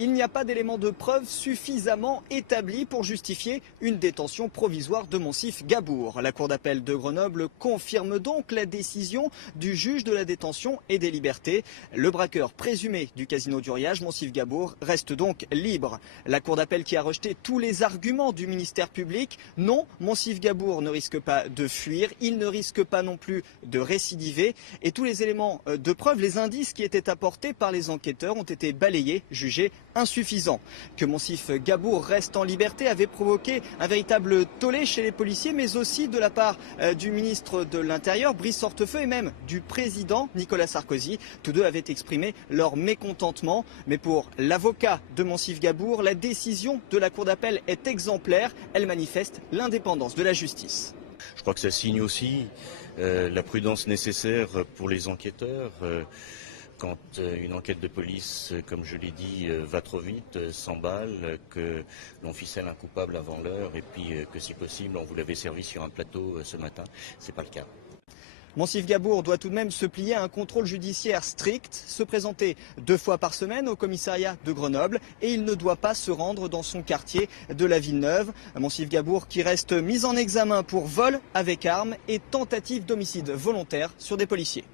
il n'y a pas d'éléments de preuve suffisamment établis pour justifier une détention provisoire de Monsif Gabour. La Cour d'appel de Grenoble confirme donc la décision du juge de la détention et des libertés. Le braqueur présumé du casino du Riage, Monsif Gabour, reste donc libre. La Cour d'appel qui a rejeté tous les arguments du ministère public. Non, Monsif Gabour ne risque pas de fuir, il ne risque pas non plus de récidiver. Et tous les éléments de preuve, les indices qui étaient apportés par les enquêteurs ont été balayés, jugés insuffisants. Que Monsif Gabour reste en liberté avait provoqué un véritable tollé chez les policiers, mais aussi de la part du ministre de l'Intérieur, Brice Hortefeux, et même du président Nicolas Sarkozy. Tous deux avaient exprimé leur mécontentement. Mais pour l'avocat de Monsif Gabour, la décision de la Cour d'appel est exemplaire. Elle manifeste l'indépendance de la justice. Je crois que ça signe aussi la prudence nécessaire pour les enquêteurs. Quand une enquête de police, comme je l'ai dit, va trop vite, s'emballe, que l'on ficelle un coupable avant l'heure et puis que si possible on vous l'avait servi sur un plateau ce matin, c'est pas le cas. Monsif Gabour doit tout de même se plier à un contrôle judiciaire strict, se présenter 2 fois par semaine au commissariat de Grenoble et il ne doit pas se rendre dans son quartier de la Villeneuve. Monsif Gabour qui reste mis en examen pour vol avec arme et tentative d'homicide volontaire sur des policiers.